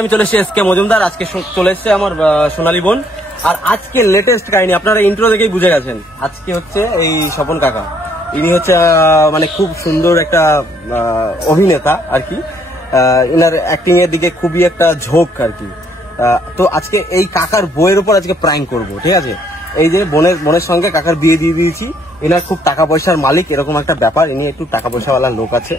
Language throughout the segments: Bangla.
আমি চলে এসেছি এসকে মজুমদার। আজকে চলে এসছে আমার সোনালী বোন। আর আজকে লেটেস্ট কাহিনী আপনারা ইন্ট্রো দেখেই বুঝে গেছেন। আজকে হচ্ছে এই স্বপন কাকা, ইনি হচ্ছে মানে খুব সুন্দর একটা অভিনেতা আর কি। ইনার অ্যাক্টিং এর দিকে খুবই একটা ঝোঁক আর কি। তো আজকে এই কাকার বইয়ের উপর আজকে প্র্যাঙ্ক করব, ঠিক আছে। এই যে বোনের সঙ্গে কাকার বিয়ে দিয়ে দিয়েছি। এনার খুব টাকা পয়সার মালিক, এরকম একটা ব্যাপার। ইনি একটু টাকা পয়সাওয়ালা লোক আছে,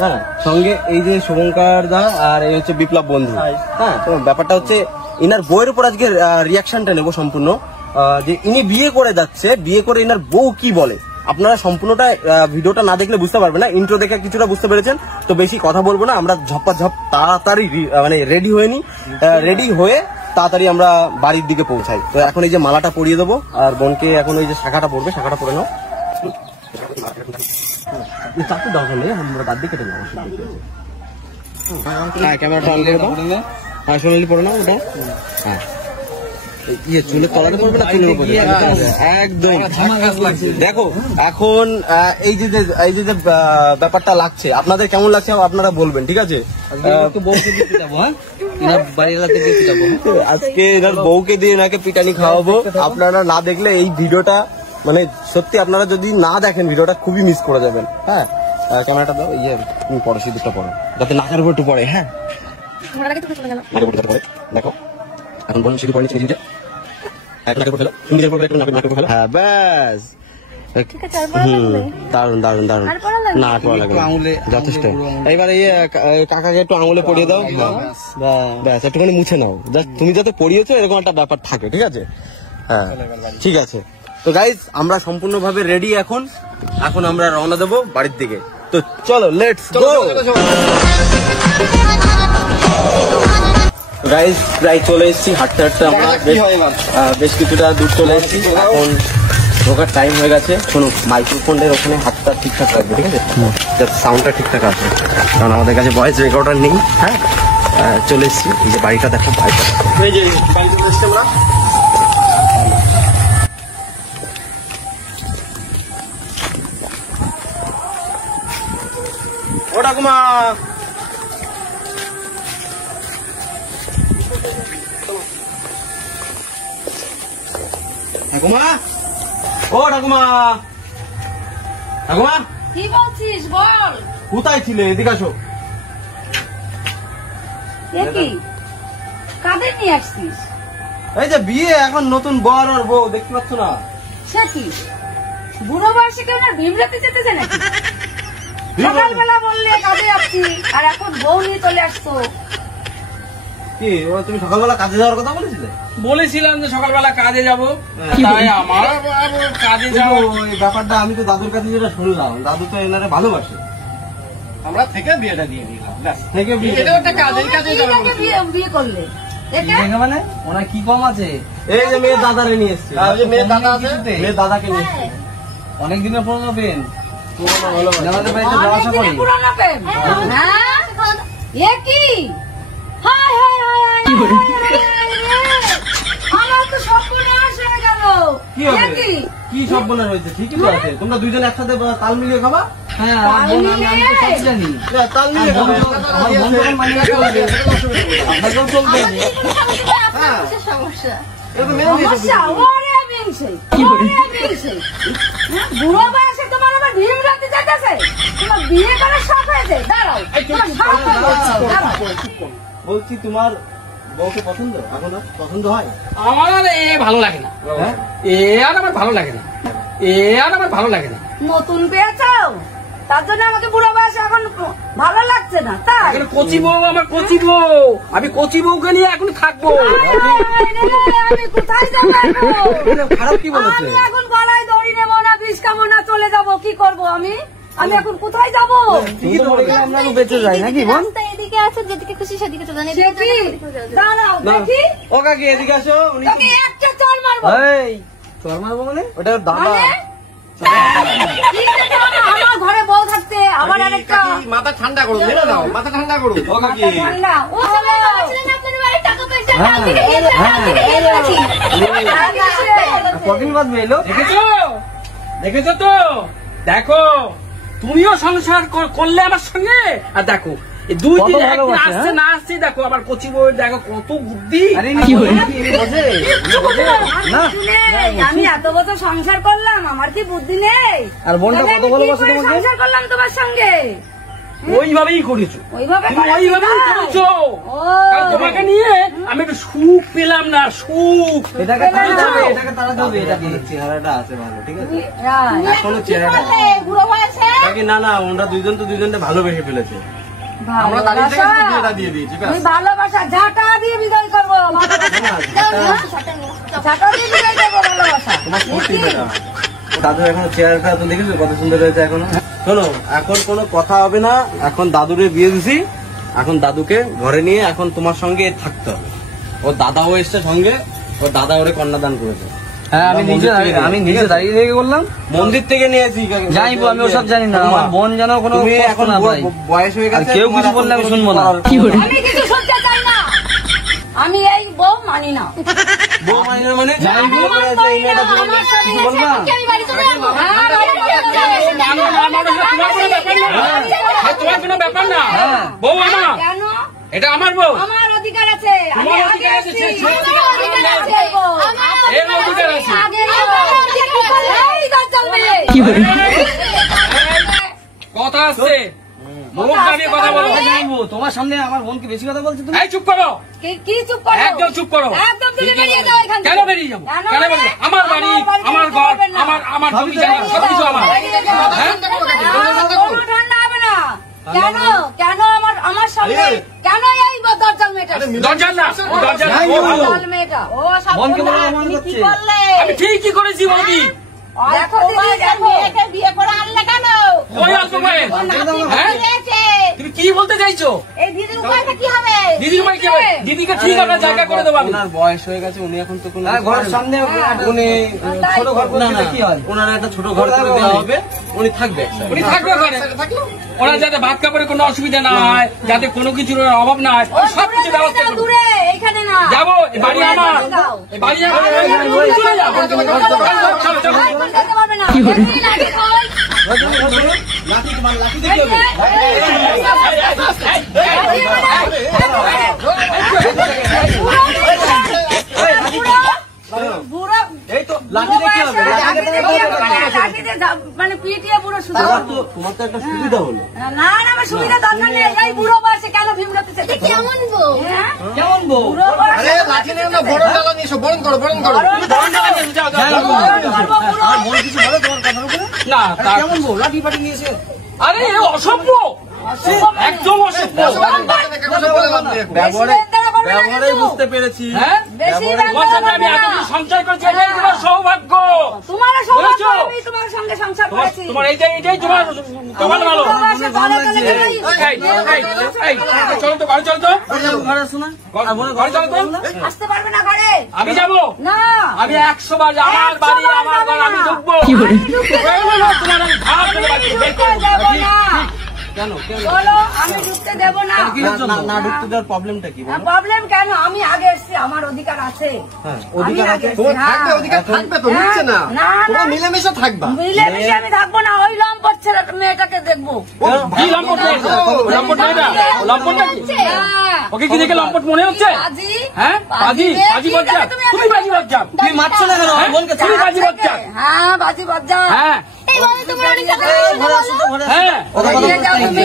হ্যাঁ। সঙ্গে এই যে শুভঙ্কর দা আর এই হচ্ছে বিপ্লব বন্ধু, হ্যাঁ। তো ব্যাপারটা হচ্ছে ইনার বইয়ের উপর আজকে রিয়াকশনটা নেবো সম্পূর্ণ। যে ইনি বিয়ে করে যাচ্ছে, বিয়ে করে ইনার বউ কি বলে। আপনারা সম্পূর্ণটা ভিডিওটা না দেখলে বুঝতে পারবেন না। ইন্ট্রো দেখে কিছুটা বুঝতে পেরেছেন। তো বেশি কথা বলবো না, আমরা ঝপ্পাঝপ তাড়াতাড়ি মানে রেডি হয়ে নিই। রেডি হয়ে তাড়াতাড়ি আমরা বাড়ির দিকে পৌঁছাই। তো এখন এই যে মালাটা পরিয়ে দেবো, আর বোনকে এখন ওই যে শাখাটা পরবে, শাখাটা পরে নাও। চাকরি দরকার নেই, আমরা বাদ দিয়ে কেটে নেবো। হ্যাঁ, ক্যামেরাটা অন করে দাও। হ্যাঁ, সোনালি পরে নাও ওটা। হ্যাঁ, ইয়ে চুলের তলাতে পড়বে না, চুলের উপরে একদম। দেখো এখন এই যে ব্যাপারটা লাগছে, আপনাদের কেমন লাগছে আপনারা বলবেন, ঠিক আছে। আজকে এনার বউকে দিয়ে এনাকে পিটানি খাওয়াবো। আপনারা না দেখলে এই ভিডিওটা মানে সত্যি আপনারা যদি না দেখেন ভিডিওটা খুবই মিস করে যাবেন। হ্যাঁ, ক্যামেরাটা দাও। ইয়ে তুমি পড়ো, সিঁদুরটা পড়ো, যাতে নাকের উপর একটু পড়ে। হ্যাঁ, দেখো এখন বলুন সিঁদুর পড়ে নিচ্ছে। হ্যাঁ, ব্যাস। দারুন দারুন দারুন। না পড়া লাগে যথেষ্ট। এবার ইয়ে কাকাকে একটু আঙুলে পরিয়ে দাও, ব্যাস একটুখানি মুছে নাও। তুমি যাতে পড়িয়েছো এরকম একটা ব্যাপার থাকে, ঠিক আছে। হ্যাঁ, ঠিক আছে। তো গাইজ আমরা সম্পূর্ণভাবে রেডি। এখন আমরা রওনা দেবো বাড়ির দিকে। তো চলো, লেটস গো। গাইজ প্রায় চলে এসেছি, হাঁটতে হাঁটতে আমরা বেশ কিছুটা দূর চলে এসেছি। এখন ঢোকার টাইম হয়ে গেছে। শোনো, মাইক্রোফোনের ওখানে হাতটা ঠিকঠাক রাখবে, ঠিক আছে, যাতে সাউন্ডটা ঠিকঠাক আসে, কারণ আমাদের কাছে ভয়েস রেকর্ডার নেই। হ্যাঁ, চলে এসেছি। এই যে বাড়িটা দেখো, বাড়িটা এই যে বাড়ি চলে এসেছি আমরা। ও ঠাকুমা, ঠাকুমা, ও ঠাকুমা, ঠাকুমা কি বলছিস বল। কোথায় ছিলে? এদিকে আসো। কি কাদের নিয়ে আসছিস? এই যে বিয়ে, এখন নতুন বর আর বউ, দেখতে পাচ্ছ না? সে কি বুড়ো বয়সে কেউ না বিমরাতে যেতেছে নাকি? সকালবেলা বললে কাজে যাচ্ছি, আর এখন বউ নিয়ে চলে আসছো। কি তুমি সকালবেলা কাজে যাওয়ার কথা বলেছিলে? বলেছিলাম যে সকালবেলা কাজে যাবো, তাই আমার কাজে যাবো। এই ব্যাপারটা আমি তো দাদুর কাছে যেটা শুনলাম, দাদু তো এনারে ভালোবাসে। আমরা থেকে বিয়েটা দিয়ে দিলাম, থেকে বিয়ে বিয়ে করলে মানে ওনার কি কম আছে? এই যে মেয়ের দাদারে নিয়ে এসছে। মেয়ের দাদা আছে, মেয়ের দাদাকে নিয়ে এসছে। অনেকদিনের পুরোনো পেন, পুরানো প্রেম। কি আমার তো সর্বনাশ হয়ে গেল। কি হবে? কি সর্বনাশ হয়েছে? ঠিকই তো আছে, তোমরা দুইজন একসাথে তাল মিলিয়ে খাবা। হ্যাঁ, আমি তো সব জানি, তাল মিলিয়ে খাবা। বুড়ো বয়সে তোমার আবার ভিম রাতে যেতেছে, তোমার বিয়ে করার শখ হয়েছে। দাঁড়াও, বলছি তোমার বউকে পছন্দ এখন পছন্দ হয়? আমার এ ভালো লাগে না, এ আর আমার ভালো লাগে না, এ আর আমার ভালো লাগে না। নতুন পেয়েছো তার জন্য আমাকে বুড়ো বয়সে এখন ভালো লাগছে না, তাই? কচি বউ, আমার কচি বউ, আমি কচি বউকে নিয়ে এখন থাকবো। আমি কোথায় যাবো? খারাপ কি বলেছে? আমি এখন গলায় দড়ি নেবো না, বিষ খাবো না, চলে যাবো। কি করবো আমি এখন কোথায় যাবো? আমরা বেঁচে যাই নাকি বোন? এদিকে আছে, যেদিকে খুশি সেদিকে চলে যান। দাঁড়াও দেখি। ও কাকি এদিকে আসো। একটা চল মারবো। চল মারবো মানে? ওটা দাদা। আমার ঘরে বউ থাকতে করো। ও কাকি মাথা ঠান্ডা। ও সবাই ভাবছিলেন আপনার বাড়ি টাকা পয়সা কাল থেকে গিয়েছে, কাল থেকে গিয়েছি। কদিন বাদ এলো? দেখেছো দেখেছো তো, দেখো তুমিও সংসার করলে আমার সঙ্গে, আর দেখো এই দুই কত দিন একদিন ভালোবাসে, আসছে না আসছে, দেখো আমার কচি বউয়ের দেখো কত বুদ্ধি। কি হয়েছে? না আমি এত বছর সংসার করলাম, আমার কি বুদ্ধি নেই? আর বোনটা তাহলে কত আমি কি ভালোবাসে করে তোমাকে? সংসার করলাম তোমার সঙ্গে? ওইভাবেই করেছো, ওইভাবে তুমি ওইভাবেই করেছো। ও কারণ তোমাকে নিয়ে আমি একটু সুখ পেলাম না, সুখ। এটাকে তাড়াতে হবে, এটাকে তাড়াতে হবে। এটাকে চেহারাটা আছে ভালো, ঠিক আছে? রাই। এখনো চেহারা বুড়ো বয়সে কাকি না না, ওরা দুইজন তো দুইজনকে ভালোবেসে ফেলেছে। আমরা দাঁড়িয়ে থেকে ভালোবাসা? তো বিয়েটা দিয়ে দিয়েছি, ব্যাস। আমি ভালোবাসা ঝাঁটা দিয়ে বিদায় করবো। ভালোবাসা। না, ঝাঁটা দিয়ে বিদায় করবো ভালোবাসা। তোমার সত্যি বেটা। দাদু এখনো চেহারাটা তো দেখেছো কত সুন্দর হয়েছে এখনো। শোনো, এখন কোনো কথা হবে না, এখন দাদুরে বিয়ে দিছি, এখন দাদুকে ঘরে নিয়ে এখন তোমার সঙ্গে থাকতে হবে। ওর দাদাও এসছে সঙ্গে, ওর দাদা ওরে কন্যাদান করেছে। হ্যাঁ আমি নিজে দাঁড়িয়ে থেকে বললাম মন্দির থেকে নিয়েছি। জানিবো, আমি ওসব জানি না। আমার বোন যেন কোনো তুমি কষ্ট এখন না পায়। বয়স হয়ে আর গেছে, কেউ তোমার কিছু এখন বললে আমি কোনো শুনবো না। করার- আমি কিছু শুনতে চাই না। আমি এই বউ মানি না। বউ মানি না মানে? আমি মানি না, আমার স্বামী কিছু বলবা? আছে, আমি বাড়ি চলে যাবো। হ্যাঁ, বাড়ি চলে যাবো। তোমার কোনো ব্যাপার না, বউ আমার, কেন? এটা আমার বউ। আমার অধিকার আছে। আমি তোমার আগে অধিকার আছে, আসছি। সেই আমার অধিকার আছে। এর অধিকার আছে। আগে এই দর চলবে। কথা আছে, মুখ দাঁড়িয়ে কথা বলো। জানিবো, তোমার সামনে আমার বোনকে বেশি কথা বলছো তুমি। এই চুপ করো, কি চুপ করো? একদম চুপ করো। একদম তুমি বেরিয়ে যাও এখান থেকে। কেন বেরিয়ে যাবো? কেন কেন মানে? বেরিয়ে যাবো? আমার বাড়ি, আমার বাড়িতে ঘর, পারবেন না। আমার জমি জায়গা, সবকিছু আমার। বেরিয়ে যাও। হ্যাঁ? কোনো ঠান্ডা হবে না। কেন কেন আমার সামনে কেন এই দরজাল মেয়েটা? দরজাল না, দরজাল না, ও ভালো। দরজাল মেয়েটা ও সব বোনকে বলে বললা, অপমান তুমি কি করছে। করলে? আমি ঠিকই করেছি বৌদি। দেখো দিদি, দেখো। মেয়েকে বিয়ে করে আনলে কেন? ওই অল্প বয়স। হ্যাঁ? হয়েছে। তুমি কি বলতে চাইছো? এই দিদির উপায়টা কি হবে? দিদির ভাই কি হবে? দিদিকে ঠিক আমরা জায়গা করে দেবো আমি। ওনার বয়স হয়ে গেছে, উনি এখন তো কোনো হ্যাঁ, ঘরের সামনে উনি ছোট ঘর করে না দিলে না, কি হয়? ওনার একটা ছোট ঘর করে দেওয়া হবে, উনি থাকবে একসাথে। উনি থাকবে ওখানে, ওনার যাতে ভাত কাপড়ে কোনো অসুবিধা না হয়, যাতে কোনো কিছুর অভাব না হয়, ও আমি সব কিছু দূরে ব্যবস্থা যাও, করবো। দূরে এইখানে না। যাবো, এই বাড়ি আমার, এই বাড়ি আমার, চলে যাবো। চলো, চলো। ভাই, বোন যেতে পারবে না। একদিন আগে কই। লাঠি তোমার লাঠি দিতে হবে। বুড়ো এই তো লাঠি দিয়ে কি হবে? লাঠি দিয়ে মানে পিটিয়ে বুড়ো শুধু। তোমার তো একটা সুবিধা হলো। না না আমার সুবিধা দরকার নেই। এই বুড়ো বয়সে কেন ভীমরতি চেপে? কেমন বউ? হ্যাঁ? কেমন বউ? বুড়ো বয়সে লাঠি নিয়ে না বড় ডালা নিয়ে এসো, বরণ করো, বরণ করো। আমার বোন কিছু বলে তোমার কথার উপরে? না, তা- কেমন বউ? লাঠি পাটি নিয়েছে। আরে এ অসভ্য, একদম অসভ্য। ব্যবহারে বুঝতে পেরেছি। হ্যাঁ? বেশি তোমার সাথে আমি এতদিন সংসার করেছি, এটাই তোমার সৌভাগ্য। তোমার সৌভাগ্য, বুঝেছো? আমি তোমার সঙ্গে সংসার তোমার করেছি। তোমার এইটাই তোমার কপাল ভালো। বুড়ো বয়সে ভালো চলে গেলে এই, এই, চলো তো, ঘরে চলো তো, ঘরে শোনা ঘরে চলো তো। আসতে পারবে না ঘরে। আমি যাবো, না আমি 100 বার আমার বাড়ি, আমার ঘর, আমি ঢুকবো। তোমার আমি ভাত করে বাড়ি বের ঢুকতে করবো। দেবো না। কেন কেন বলো, আমি ঢুকতে দেবো না। না ঢুকতে দেওয়ার প্রবলেমটা কি বলো? প্রবলেম কেন? আমি আগে এসছি, আমার অধিকার আছে। হ্যাঁ, আমি অধিকার আগে আছে। এসছি, তোমার হ্যাঁ। থাকবে, অধিকার থাকবে তো, নিচ্ছে না। না, তোমরা না। মিলেমিশে থাকবা। মিলেমিশে আমি থাকবো না। ওই লম্পট ছেলে মেয়েটাকে দেখবো। কি লম্পট মেয়েটা? লম্পট মেয়েটা? লম্পট নাকি? হ্যাঁ। ওকে কি দেখে লম্পট মনে হচ্ছে? বাজি? হ্যাঁ? বাজি? মেয়ে, বাজি ঠিক বজ্জাত? আছে, তুমি তুমি বাজি বজ্জাত? তুমি মারছো না কেন? আমার বোনকে তুমি বাজি বজ্জাত? হ্যাঁ, বাজি বজ্জাত। হ্যাঁ, এইভাবে তোমরা অনেক টাকা হ্যাঁ। বেরিয়ে যাও তুমি।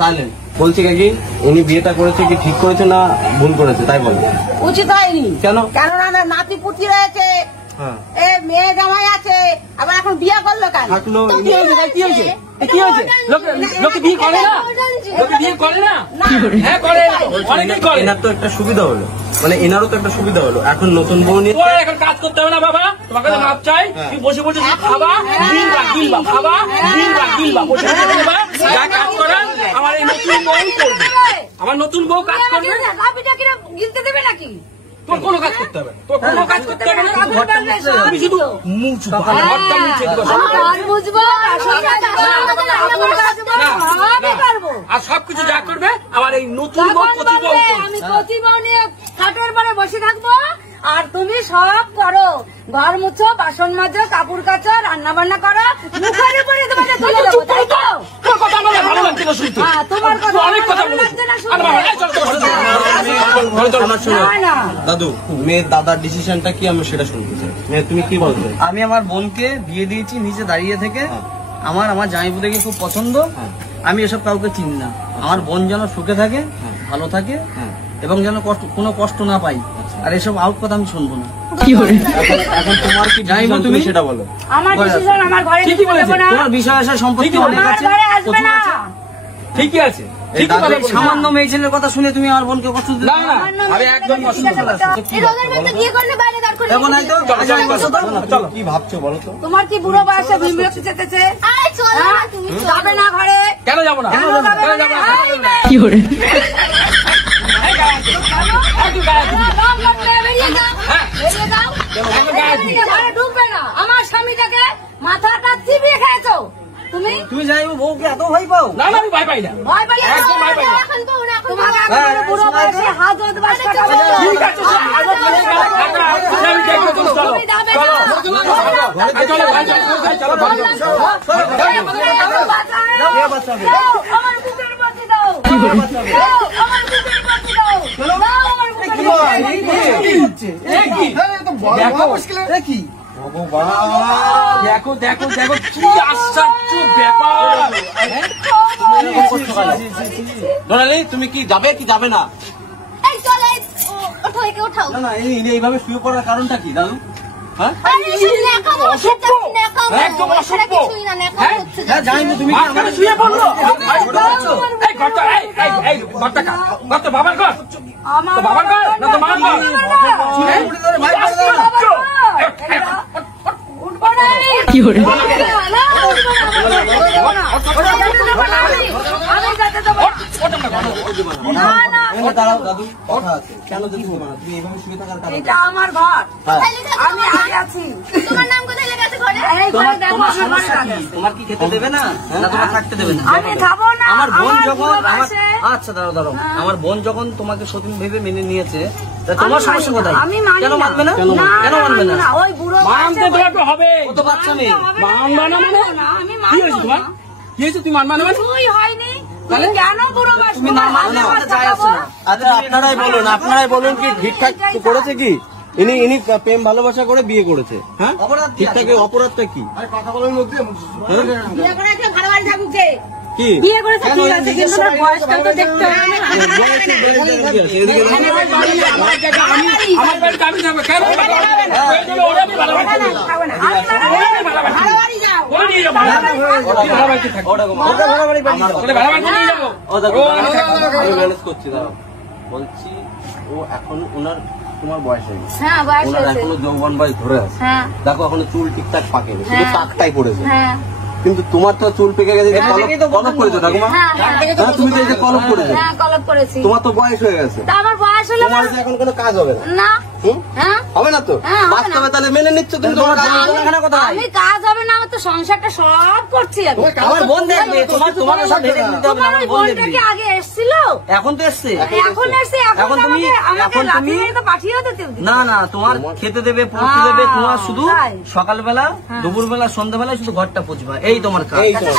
সাইলেন্ট। বলছি কাকি, উনি বিয়েটা করেছে কি ঠিক করেছে না ভুল করেছে তাই বলো। উচিত হয়নি। কেন? কেননা আমার নাতি পুতি রয়েছে, হ্যাঁ, এ মেয়ে জামাই আছে, আবার এখন বিয়ে করলো কেন? থাকলো তো কি হয়েছে? কি হয়েছে? কি হয়েছে? লোকে বিয়ে করে না? লোকে বিয়ে করে না? হ্যাঁ করে, অনেকেই করে। এনার তো একটা সুবিধা হলো, মানে এনারও তো একটা সুবিধা হলো, এখন নতুন বউ নিয়ে তোমার এখন কাজ করতে হবে না বাবা, তোমার কাছে মাপ চাই। তুমি বসে বসে শুধু খাবা, গিলবা, গিলবা, খাবা, গিলবা, গিলবা, বসে বসে খাবা। যা কাজ করার আমার এই নতুন বউ করবে। আমার নতুন বউ কাজ করবে। কাপিটা কিনা গিলতে দেবে নাকি? তোর কোনো কাজ করতে হবে না। তোর কোনো কাজ করতে হবে না। তুমি শুধু মুখ চুপা, ঘরটা মুছে দিবা। আর বুঝবো, সংসার করবো, আমি পারবো। আর সবকিছু যা করবে আমার এই নতুন বউ তখন কচি বউ বলবে, করবে। আমি কচি বউ নিয়ে খাটের পরে বসে থাকবো আর তুমি সব করো, ঘর মুছো, বাসন মাজো, কাপড় কাচো, রান্না বান্না করো, মুখের উপরে তোমাদের তুলে দেবো, তাই তো? তোর কথা আমার ভালো লাগছে না শুনতে। হ্যাঁ, তোমার কথা তুই অনেক আমার কথা ভালো বলিস। লাগছে না শুনতে। আরে বাবা, এই চল, চল, চল, চল। আমার শোনো না, না। দাদু, মেয়ের দাদার ডিসিশনটা কি আমি সেটা শুনতে চাই। মেয়ে তুমি কি বলছো? আমি আমার বোনকে বিয়ে দিয়েছি নিচে দাঁড়িয়ে থেকে। আমার জামাইবু দেখে খুব পছন্দ। আমি এসব কাউকে চিনি না। আমার বোন যেন সুখে থাকে, ভালো থাকে এবং যেন কোনো কষ্ট না পাই। আর এসব আউট কথা আমি শুনবো না। এখন তোমার কি জানিবো decision, তুমি? তুমি সেটা বলো। আমার ডিসিশন আমার ঘরে ঠিকই ঢুকতে বলেছে, দেবো না। তোমার বিষয় আসার সম্পত্তি ঠিকই অনেক আমার আছে, ঘরে আসবে প্রচুর না। আছে। ঠিকই আছে, এই ঠিকই কথা দাদু- বলেছে। সামান্য মেয়ে ছেলের কথা শুনে তুমি আমার বোনকে কষ্ট দিতে না, না, সামান্য আমি মেয়ে একদম ছেলেকে অসুবিধা জিজ্ঞাসা করতে এই রোগের মধ্যে বিয়ে করলে বাইরে দাঁড় করে এখন এই তো জামাই বসো তো। চলো, কি ভাবছো বলো তো? তোমার কি বুড়ো বয়সে বিমরতি চেতেছে? আরে চলো না হ্যাঁ? তুমি যাবে না ঘরে? কেন যাবো না? কেন কেন যাবে যাবো না? না? এই মেয়ে, এই গায়ে হাত দিবি। এই তুই গায়ে হাত দিবি। রাম করতে বেরিয়ে যাও, হ্যাঁ। বেরিয়ে যাও। কেন গায়ে হাত দিবি? এদিকে ঘরে ঢুকবে না। আমার স্বামীটাকে মাথাটা চিবিয়ে খেয়েছো তুমি। তুমি জানিবো বউকে এত ভয় পাও? না, না, আমি ভয় পাই না। ভয় পেলে একদম ভয় পাই না। এখন বউ না এখন তোমাকে বউ। একেবারে বুড়ো বয়সে হাজত বাস কাটাবো। ঠিক আছে, সে হাজত বাস কাটাক, আমি দেখবো, তুমি চলো। তুমি যাবে চলো। না। এই চলো, ভাই, চলো, চলো, চলো, চলো, চলো। আমার বুকের মধ্যে দাও। দাও, আমার বুকের মধ্যে দাও। দাও, আমার বুকের মধ্যে দাও। এই কি? দেখো, কি দেখো, দেখো, দেখো, কি আশ্চর্য ব্যাপার। ডোনালি, তুমি কি যাবে কি যাবে না? এই চলো এই, ওঠো একে ওঠাও। না না, ইনি এইভাবে শুয়ে পড়ার কারণটা কি দাদু? হ্যাঁ? আরে শুনে নেকামো অসভ্য। হচ্ছে, নেকামো। একদম এছাড়া অসভ্য। কিছুই না, নেকামো হ্যাঁ? হচ্ছে। হ্যাঁ জানিবো তুমি কি মাঝখানে শুয়ে পড়লো। এই ঘরটা, এই ঘরটা কার? ঘর তো বাবার ঘর। তো বাবার ঘর না তো মার ঘর? হ্যাঁ? কি আশ্চর্য। উঠবো না আমি। কি করে? না, না, উঠবো না, উঠবো না। আমি যেতে দেবো না। না, না, এখানে দাঁড়াও দাদু, কথা আছে। কেন যেতে দেবো না? তুমি এইভাবে শুয়ে থাকার কারণ এটা আমার ঘর। হ্যাঁ। তাহলে দেখো, আমি আগে আছি। তোমার নাম কোথায় লেখা আছে ঘরে? এই ঘরে দেখো আমার ঘরে আগে। তোমার কি খেতে দেবে না? না তোমার থাকতে দেবে না? আমি খাবো না। আমার বোন আমার যখন বুড়ো আমার বয়সে- আচ্ছা দাঁড়াও আমার বোন যখন তোমাকে সতীন ভেবে মেনে নিয়েছে তা তোমার আমি সমস্যা মানি কোথায়? না, আমি মানি কেন মানবে না? না, কেন মানবে মানি না? ওই বুড়ো মানতে বয়সে তো একটু হবে। ও তো বাচ্চা মেয়ে। মানবা না মানে? আমি কি হয়েছে তোমার? কি হয়েছে? তুমি মানবা না মানে? তুই হয়নি। তুমি কেন বুড়ো বয়স? তুমি না মানলে আমাদের যায় আসে না। আচ্ছা, আপনারাই বলুন কি ঠিকঠাক করেছে কি? ইনি প্রেম ভালোবাসা করে বিয়ে করেছে, হ্যাঁ? অপরাধ কি ঠিকঠাক আছে? অপরাধটা কি? কথা বলার মধ্যে বিয়ে করে একটা ভালো বাড়ি থাকুক যে। কি? বিয়ে করেছে ঠিক আছে, কিন্তু তার বয়সটা তো দেখতে হবে না। আমার বাড়িতে আমি থাকবো। কেন? প্রয়োজনে ওরা আমি ভালোবাসি। খাবে না। আমি না- ভালো বাড়ি যাও। ওরা নিয়ে যাবো। কি ভালোবাসি থাকবো? ওরা ভালোবাসি নিয়ে যাবো। ও দেখো, ও আমি থাকবো। আমি ম্যানেজ করছি, দাঁড়াও। বলছি ও এখন ওনার তোমার বয়স হয়ে গেছে, হ্যাঁ, বয়স ওনার হয়েছে। এখনো যৌবন বয়স ধরে আছে। হ্যাঁ, দেখো এখনো চুল ঠিকঠাক পাকেনি, শুধু হ্যাঁ। টাকটাই পড়েছে। হ্যাঁ, কিন্তু তোমার তো চুল পেকে গেছে, যে থেকেই তো কলপ করেছো ঠাকুমা। হ্যাঁ, হ্যাঁ, তুমি তো এই যে কলপ করেছো, হ্যাঁ, কলপ করেছি। তোমার তো বয়স হয়ে গেছে, তা আমার বয়স হলো তোমার তো এখন কোনো কাজ হবে না। না। হুম? হ্যাঁ, হবে না তো? হ্যাঁ, হবে না। বাস্তবে তাহলে মেনে নিচ্ছ তুমি, তোমার কাজ হবে না। এখানে কোথায়? আমি কাজ হবে না, আমার তো সংসারটা সব করছি আমি। আমার বোন দেখবে তোমার সব ঢেকে দিতে হবে না, তোমার আমার ওই বোন বোনটা দেখবে। কি আগে এসেছিল? এখন তো এসছে। এখন এসে এখন এখন তুমি- আমাকে এখন তুমি- রাত্রে তো পাঠিয়েও দিতে না না তোমার খেতে দেবে পড়তে দেবে, তোমার শুধু তাই। সকালবেলা দুপুরবেলা সন্ধ্যাবেলা শুধু ঘরটা পুছবা, এই তোমার কাজ। এই তো।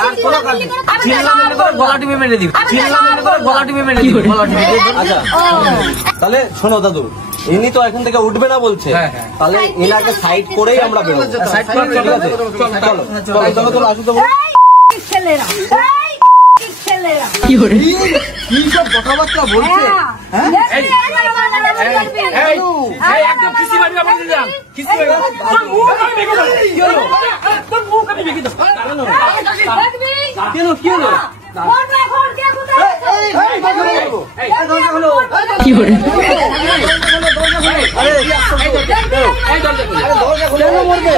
আর কোনো কাজ নেই। চিল্লা মেরে করে গলা টিপে মেরে দিবি, চিল্লা মেরে করে গলা টিপে মেরে দিবি, গলা টিপে। আচ্ছা, তাহলে শোনো দাদু, ইনি তো এখন থেকে উঠবে না বলছে, হ্যাঁ, হ্যাঁ। তাহলে ইনাকে সাইড করেই আমরা বেরোবো। সাইড করে ঠিক আছে? চলো চলো আসো তো। এই ছেলেরা, এই ছেলেরা। কি সব কথাবার্তা বলছে? হ্যাঁ, এই, এই একদম খিস্তি মারবি আমার দিলাম। খিস্তি মারবি। তোর মুখ আমি ভেঙে দেবো। কি হলো? তোর মুখ আমি ভেঙে দেবো। দেখবি? কেন কি হলো? কোন এখন কে কোথায় আছে? এই, দরজা খোলো। কি করে? আরে এই দরজা খুলে। কেন মরবে?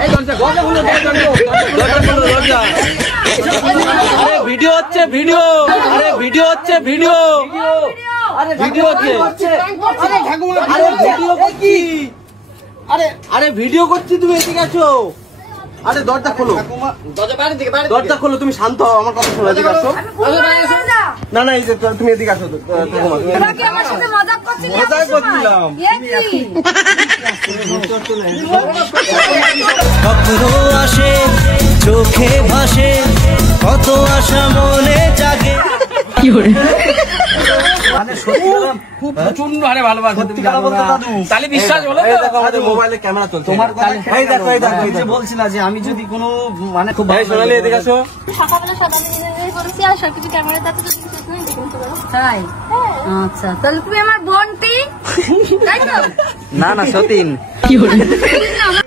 এই দরজা খুলে। দরজা খোলো, দরজা। আরে ভিডিও হচ্ছে, ভিডিও। আরে ভিডিও হচ্ছে, ভিডিও। আরে ভিডিও হচ্ছে। আরে ভিডিও করছি। আরে ভিডিও করছি, তুমি এদিকে আছো। আরে দরজা খোলো, দরজা খোলো, তুমি শান্ত হও, আমার কথা শোনো, এদিকে আসো। আমি বুঝতে পারছি না। না না, এই যে তুমি এদিকে আসো, ঠাকুমা, তুমি তোরা কি আমার সাথে মজাক করছিলি? মজাক আমার সময়? করছিলাম। এ কি? স্বপ্ন আসে চোখে ভাসে কত আশা মনে জাগে। মানে সত্যি কথা, খুব প্রচন্ড হারে ভালোবাসে, তুমি সত্যি কথা জানো বলতে না। দাদু। তাহলে বিশ্বাস হলো এই তো? দেখো আমাদের মোবাইলে ক্যামেরা চলছে। তোমার কথা এই দেখো, এই দেখো, এই তুমি যে দেখো। বলছিলা যে আমি যদি কোনো মানে খুব এই সোনালি এদিকে আসো। সকালবেলা সকালে করেছি আর সবকিছু ক্যামেরাতে আছে, তো তুমি সেখানে দেখে নিতে পারো। তাই? আচ্ছা, তাহলে তুমি আমার বোনটি, তাই তো? না না সতীন না, আমার